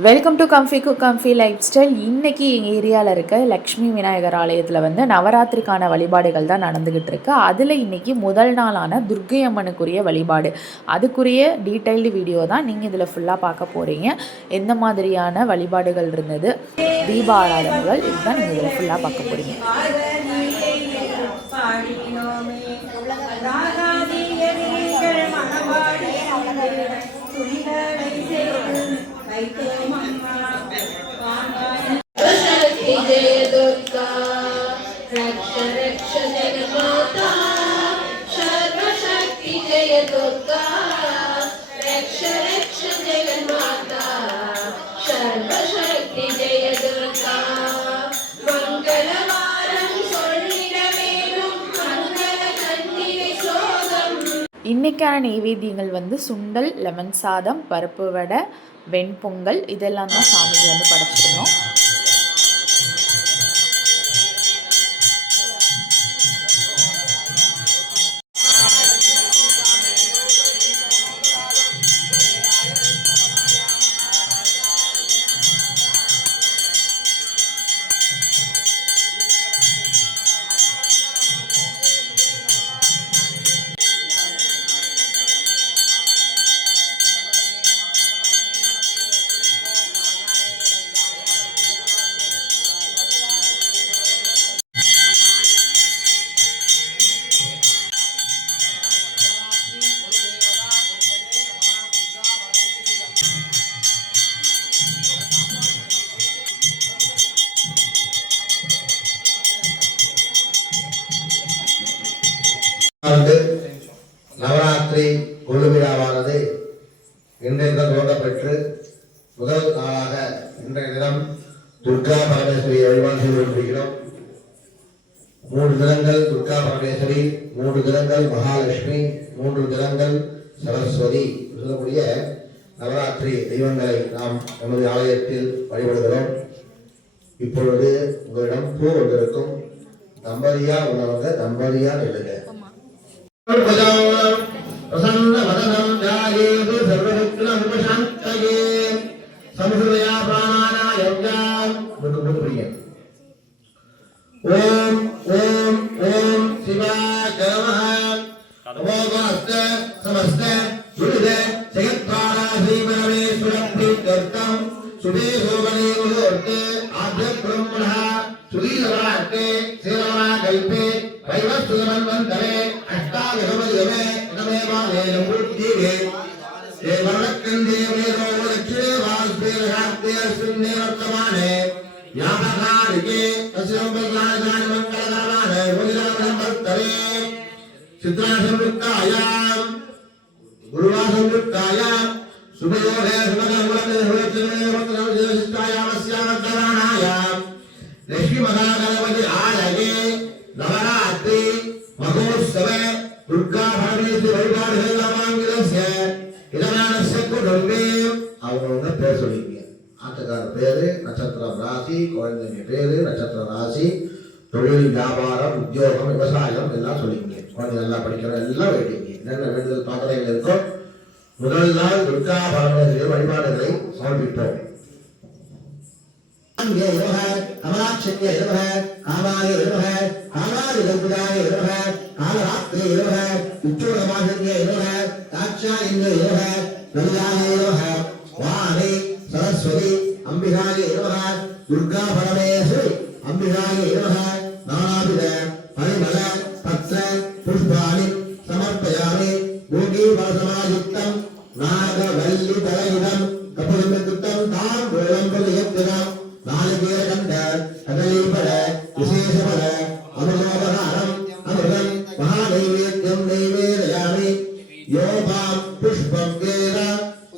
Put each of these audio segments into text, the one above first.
Welcome to comfy cook comfy life style. இன்றைக்கி எங்கள் ஏரியாவில் இருக்க லக்ஷ்மி விநாயகர் ஆலயத்தில் வந்து நவராத்திரிக்கான வழிபாடுகள் தான் நடந்துக்கிட்டு இருக்கு. அதில் இன்றைக்கி முதல் நாளான துர்க்கை அம்மனுக்குரிய வழிபாடு, அதுக்குரிய டீட்டெயில்டு வீடியோ தான் நீங்கள் இதில் ஃபுல்லாக பார்க்க போகிறீங்க. எந்த மாதிரியான வழிபாடுகள் இருந்தது, தீப ஆராதனைகள், இதுதான் நீங்கள் இதில் ஃபுல்லாக பார்க்க போகிறீங்க. जय दुर्गा रक्ष रक्ष जगन्माता सर्वशक्ति जय दुर्गा रक्ष रक्ष जगन्माता सर्वशक्ति जय दुर्गा मंगलवारं சொல்லிட வேணும் மங்கள கண்ணீரை சோகம். இன்றைக்கான நெய்வேத்தியங்கள் வந்து சுண்டல், லெமன் சாதம், பருப்பு வடை, வெண்பொங்கல், இதெல்லாம் தான் சாமிக்கு வந்து படைச்சிருந்தோம். நவராத்திரி கொள்ளுவிழாவானது இன்றைய தினம் துவங்கப்பெற்று முதல் நாளாக இன்றைய தினம் துர்கா பரமேஸ்வரி வழிபாடு செய்து கொண்டிருக்கிறோம். 3 தினங்கள் துர்கா பரமேஸ்வரி, 3 தினங்கள் மகாலட்சுமி, 3 தினங்கள் சரஸ்வதி சொல்லக்கூடிய நவராத்திரி தெய்வங்களை நாம் நமது ஆலயத்தில் வழிபடுகிறோம். இப்பொழுது உங்களிடம் பூ வந்திருக்கும். தம்பதியா உள்ளவங்க தம்பதியா நில்லுங்க. प्रसन्न वदनं ध्यायेत् सर्वविघ्नोपशान्तये संहृदया प्राणानायज्ञां मुकुटप्रिय ओम ओम ओम शिवाय नमः नमोऽस्ते समस्ते सुहृदे जगत्पाला श्रीपरमेश्वरप्रीत्यर्थं शुभे शोभने मुहूर्ते आद्य ब्रह्मणः सुधीरवार्ते सेवनाकल्पे वैवस्वतमन्वन्तरे अष्टादशमदिगमे नमेवावेन मूर्तिवे देवर्णकन्दे वेदो लक्ष्ये वास्पेरशाक्ते अस्मिन्ने वर्तमाने व्यापकारिके अस्यम्बलाजानि मङ्गलकरणानि मुनिरामसंवर्तने चित्रासंयुक्तायां गुरुवासंयुक्तायां शुभयोगे शुभकर्मणे शुभचिन्तायामस्यावर्तमानायां लक्ष्मीमहागणपति आलये नवरात्रि महोत्सवे दुर्गा பரமேஸ்வரி வழிபாடுகள் நாமாங்கிலஸ்ய இதனானஸ்ய குடும்பே அவங்களோட பேர் சொல்லிங்க. ஆட்டக்கார பேரு, நட்சத்திரம், ராசி, குழந்தைங்க பேரு, நட்சத்திர ராசி, தொழில், வியாபாரம், உத்தியோகம், விவசாயம் எல்லாம் சொல்லிங்க. குழந்தை நல்லா படிக்கிற எல்லாம் வேண்டிங்க. என்னென்ன வேண்டுதல் பாத்திரைகள் இருக்கோ முதல் நாள் துர்கா பரமேஸ்வரி வழிபாடுகளை சமர்ப்பிப்போம். அமராட்சன்ய நமः காமாய நமः காமாதிகம்புஜாய நமः காலராத்ரே நமः உச்சோதமாசன்ய நமः தாட்சாயின்ய நமः நந்தாய நமः வாணி சரஸ்வதி அம்பிகாய நமः துர்கா பரமேஸ்வரி அம்பிகாய நமः நானாவித பரிமள பத்ர புஷ்பாணி சமர்ப்பயாமி பூமி பலசமாயுக்தம் நாகவல்லி தலயுதம் கபுலிமிருத்தம் தாம் வேளம்பலியத்தினம் நாளிகேர கண்ட கதலீபட விசேஷபட அமுதோபகாரம் அமிர்தம் மகாநைவேத்யம் நைவேதயாமி யோகாம் புஷ்பம் வேத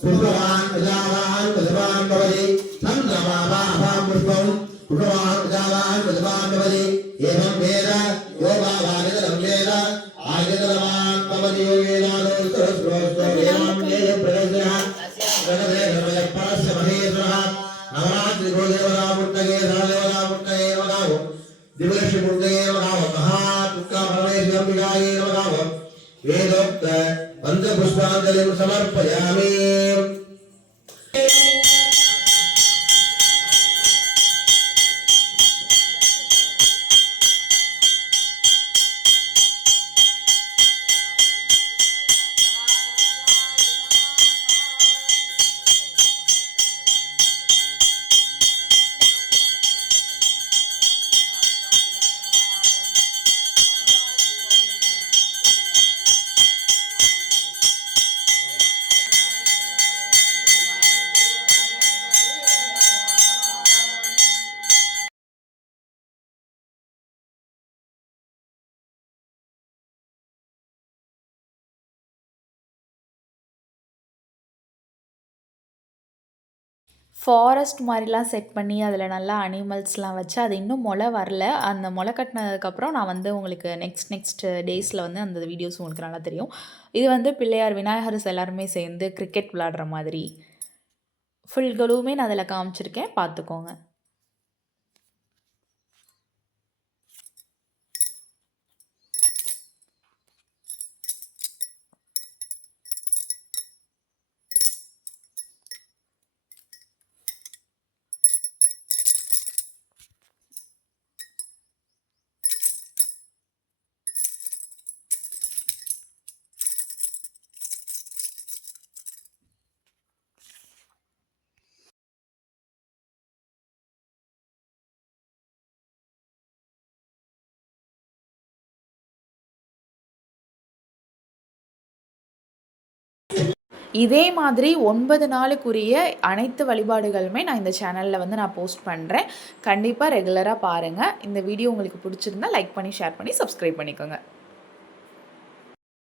புஷ்பவான் பிரஜாவான் பிரஜவான் பவதி சந்திரமாபாபாம் புஷ்பம் புஷ்பவான் பிரஜாவான் பிரஜவான் பவதி ஏவம் வேத யோகாவானிதரம் வேத ஆயுதரவான் பவதி யோகேனாதோ சரஸ்ரோஸ்தோ வேதம் ஜெய பிரகசய பிரகசய சர்வய பரஸ்ய மகேஸ்வரः नवरात्रि देवता मुक्तये देवता मुक्तये नमः दिवस मुक्तये नमः महा दुर्गा परमेश्वरी अंबिकाये नमः वेदोक्त पंच पुष्पांजलिं समर्पयामि ஃபாரஸ்ட் மாதிரிலாம் செட் பண்ணி அதில் நல்லா அனிமல்ஸ்லாம் வச்சு அது இன்னும் முளை வரல. அந்த முளை கட்டினதுக்கப்புறம் நான் வந்து உங்களுக்கு நெக்ஸ்ட் டேஸில் வந்து அந்த வீடியோஸ் உங்களுக்கு நல்லா தெரியும். இது வந்து பிள்ளையார் விநாயகர்ஸ் எல்லாருமே சேர்ந்து கிரிக்கெட் விளாடுற மாதிரி ஃபுல் கழுவுமே நான் அதில் காமிச்சிருக்கேன், பார்த்துக்கோங்க. இதே மாதிரி 9 நாளுக்குரிய அனைத்து வழிபாடுகளுமே நான் இந்த சேனலில் வந்து நான் போஸ்ட் பண்ணுறேன். கண்டிப்பாக ரெகுலராக பாருங்கள். இந்த வீடியோ உங்களுக்கு பிடிச்சிருந்தா லைக் பண்ணி, ஷேர் பண்ணி, சப்ஸ்கிரைப் பண்ணிக்கோங்க.